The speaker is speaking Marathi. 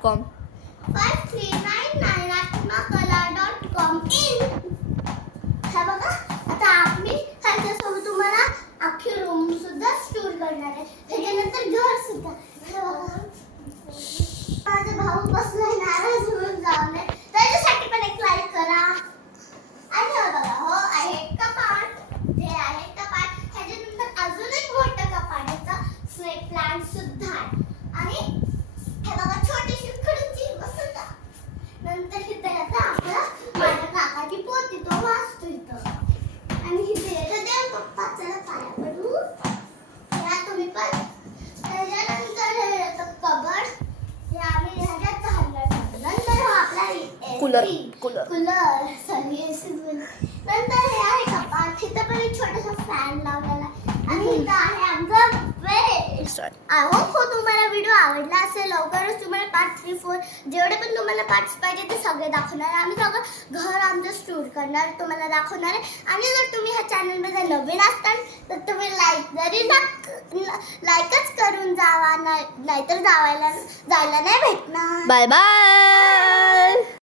5399@atmakala.com 5399@atmakala.com इन हे बघा आता आम्ही ह्याच्यासोबत तुम्हाला अख्खी रूम सुद्धा स्टोर करणार आहे त्याच्यानंतर घर सुद्धा हे बघा माझा भाऊ बसलाय नाराज होऊन जाऊ नये त्याच्यासाठी पण एक लाईक करा आणि हे बघा हो आहे कपाट हे आहे कपाट ह्याच्यानंतर अजून एक मोठं कपाट याचा स्नेक प्लांट सुद्धा आहे आणि हे बघा छोटीशी खुर्ची बसता नंतर इथे येतं आपला माझ्या काकाची पोती तो वाचतो इथं आणि इथे येतं देव पप्पा चला पाया पडू या तुम्ही पण त्याच्यानंतर हे येतं कबड हे आम्ही ह्याच्यात घालणार नंतर हा आपला कूलर सॉरी एसी नंतर हे आहे कपाट इथं पण एक छोटासा फॅन लावलेला आणि इथं आहे आमचा बेड आय होप हो तुम्हाला व्हिडिओ आवडला असेल लवकरच तुम्हाला पार्ट 3, 4 जेवढे पण तुम्हाला पार्ट्स पाहिजे ते सगळे दाखवणार आम्ही सगळं घर आमचं स्टोर करणार तुम्हाला दाखवणार आहे आणि जर तुम्ही ह्या चॅनलमध्ये नवीन असताल तर तुम्ही लाईकच करून जावा नाहीतर जायला नाही भेटणार बाय बाय.